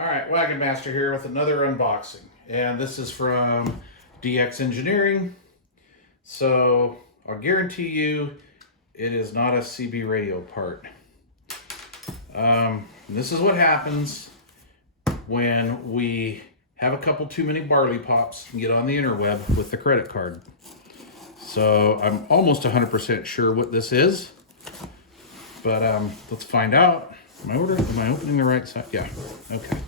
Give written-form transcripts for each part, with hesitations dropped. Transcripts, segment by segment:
All right, Wagon Master here with another unboxing, and this is from DX Engineering. So I'll guarantee you it is not a CB radio part. This is what happens when we have a couple too many barley pops and get on the interweb with the credit card. So I'm almost 100% sure what this is, but let's find out. Am I opening the right side? Yeah, okay.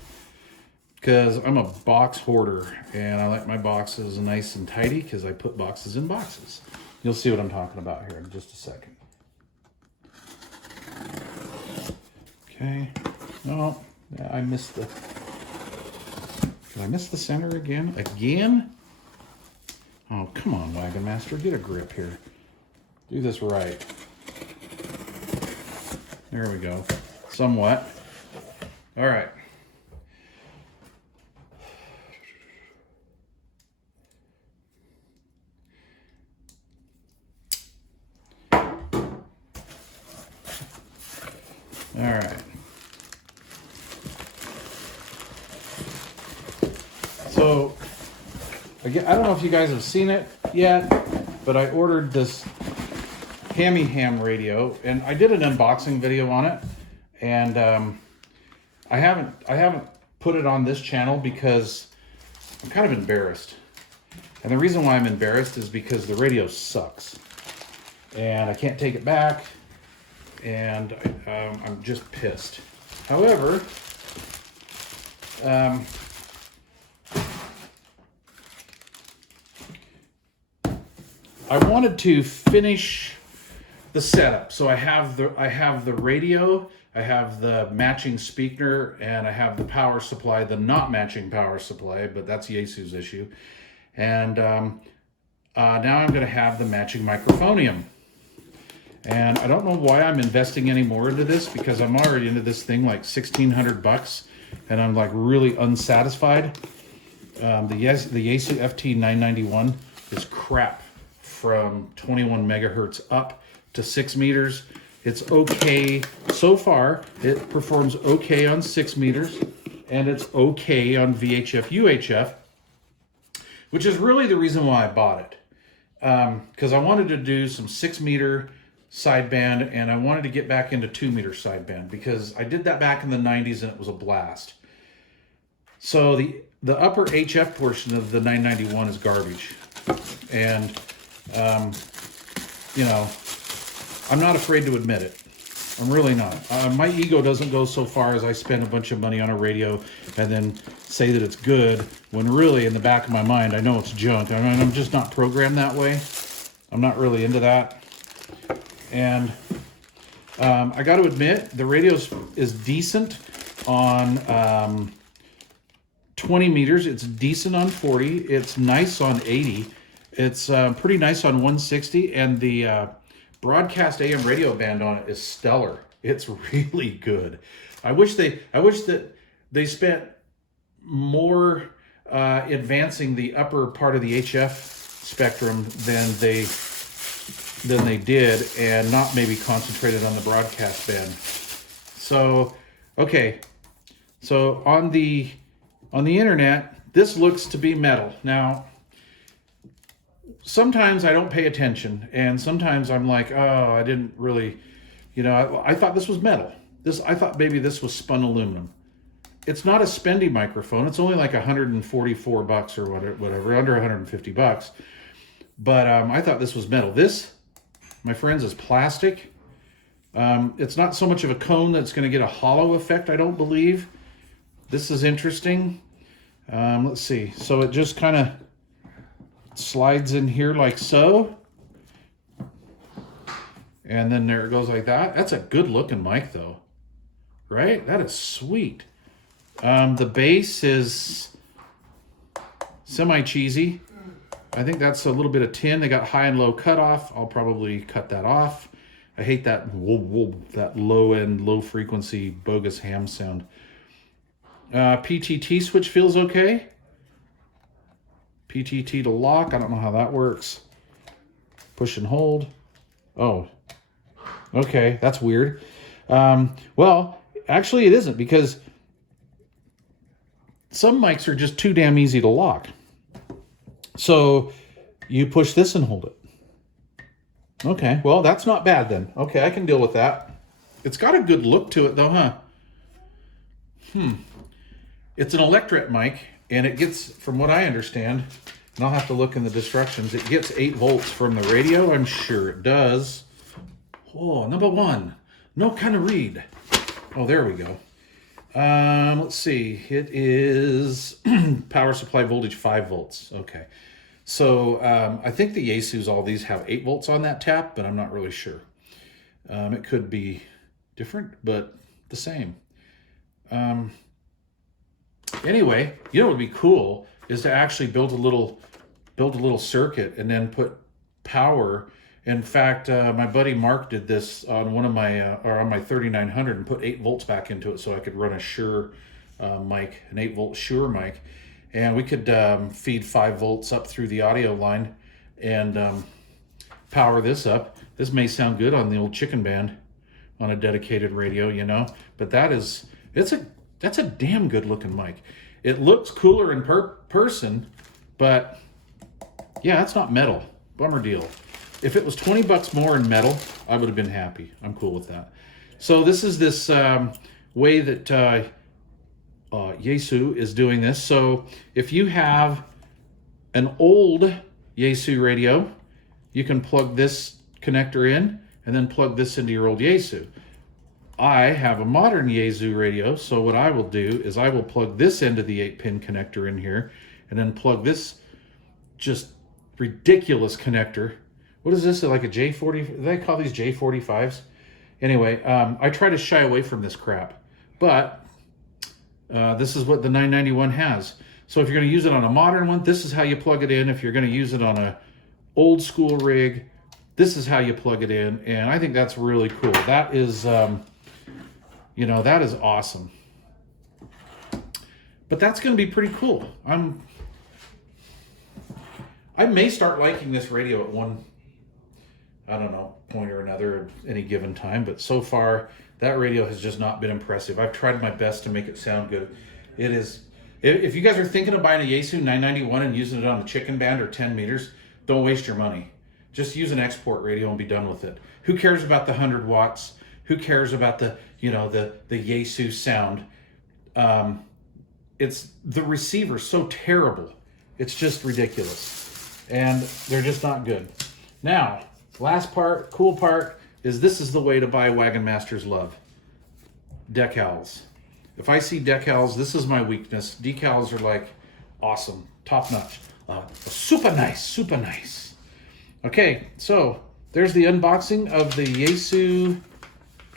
Because I'm a box hoarder and I like my boxes nice and tidy because I put boxes in boxes. You'll see what I'm talking about here in just a second. Okay. No, I missed the... Did I miss the center again? Again? Oh, come on, Wagon Master. Get a grip here. Do this right. There we go. Somewhat. All right. All right. So, again, I don't know if you guys have seen it yet, but I ordered this HAMRADIO, and I did an unboxing video on it, and I haven't put it on this channel because I'm kind of embarrassed. And the reason why I'm embarrassed is because the radio sucks, and I can't take it back, and I'm just pissed. However, I wanted to finish the setup. So I have the radio, I have the matching speaker, and I have the power supply, the not matching power supply, but that's Yaesu's issue. And now I'm going to have the matching microphonium. And I don't know why I'm investing any more into this, because I'm already into this thing like $1,600, and I'm like really unsatisfied. The Yaesu FT991 is crap from 21 megahertz up to 6 meters. It's okay so far. It performs okay on 6 meters, and it's okay on VHF UHF, which is really the reason why I bought it. Because I wanted to do some 6 meter sideband, and I wanted to get back into 2 meter sideband because I did that back in the 90s and it was a blast. So the upper HF portion of the 991 is garbage. And, you know, I'm not afraid to admit it. I'm really not. My ego doesn't go so far as I spend a bunch of money on a radio and then say that it's good, when really in the back of my mind, I know it's junk. I mean, I'm just not programmed that way. I'm not really into that. And I got to admit, the radio is decent on 20 meters. It's decent on 40. It's nice on 80. It's pretty nice on 160. And the broadcast AM radio band on it is stellar. It's really good. I wish that they spent more advancing the upper part of the HF spectrum than they did, and not maybe concentrated on the broadcast band. So, okay. So on the internet, this looks to be metal. Now, sometimes I don't pay attention, and sometimes I'm like, oh, I didn't really, you know, I thought this was metal. I thought maybe this was spun aluminum. It's not a spendy microphone. It's only like $144 or whatever, under $150. But I thought this was metal. This, my friends, is plastic. It's not so much of a cone that's going to get a hollow effect, I don't believe. This is interesting. Let's see. So it just kind of slides in here like so. And then there it goes like that. That's a good looking mic though. Right? That is sweet. The bass is semi-cheesy. I think that's a little bit of tin. They got high and low cutoff. I'll probably cut that off. I hate that that low end, low frequency, bogus ham sound. PTT switch feels okay. PTT to lock. I don't know how that works. Push and hold. Oh, okay. That's weird. Well, actually it isn't, because some mics are just too damn easy to lock. So you push this and hold it. Okay, well, that's not bad then. Okay, I can deal with that. It's got a good look to it though, huh? It's an electret mic, and it gets, from what I understand, and I'll have to look in the instructions, it gets 8 volts from the radio. I'm sure it does. Oh, number 1. No kind of read. Oh, there we go. Let's see. It is power supply voltage 5 volts. Okay. So I think the Yaesus, all these have 8 volts on that tap, but I'm not really sure. It could be different, but the same. Anyway, you know what would be cool is to actually build a little circuit and then put power. In fact, my buddy Mark did this on one of my on my 3900 and put 8 volts back into it so I could run a Shure mic, an 8 volt Shure mic, and we could feed 5 volts up through the audio line and power this up. This may sound good on the old chicken band on a dedicated radio, you know, but that's a damn good looking mic. It looks cooler in person, but yeah, it's not metal. Bummer deal. If it was 20 bucks more in metal, I would have been happy. I'm cool with that. So this is this way that Yaesu is doing this. So if you have an old Yaesu radio, you can plug this connector in and then plug this into your old Yaesu. I have a modern Yaesu radio, so what I will do is I will plug this into the 8-pin connector in here and then plug this just ridiculous connector. What is this, like a J40? Do they call these J45s? Anyway, I try to shy away from this crap, but this is what the 991 has. So if you're going to use it on a modern one, this is how you plug it in. If you're going to use it on a old school rig, this is how you plug it in, and I think that's really cool. That is, you know, that is awesome. But that's going to be pretty cool. I may start liking this radio at one, I don't know, point or another at any given time, but so far that radio has just not been impressive. I've tried my best to make it sound good. It is, if you guys are thinking of buying a Yaesu 991 and using it on a chicken band or 10 meters, don't waste your money. Just use an export radio and be done with it. Who cares about the 100 watts? Who cares about the, you know, the Yaesu sound? It's the receiver's so terrible. It's just ridiculous. And they're just not good. Now, last part, cool part, is this is the way to buy Wagon Master's love. Decals. If I see decals, this is my weakness. Decals are like awesome, top notch. Super nice, super nice. Okay, so there's the unboxing of the Yaesu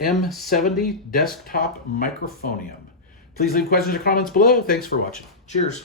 M70 desktop microphonium. Please leave questions or comments below. Thanks for watching. Cheers.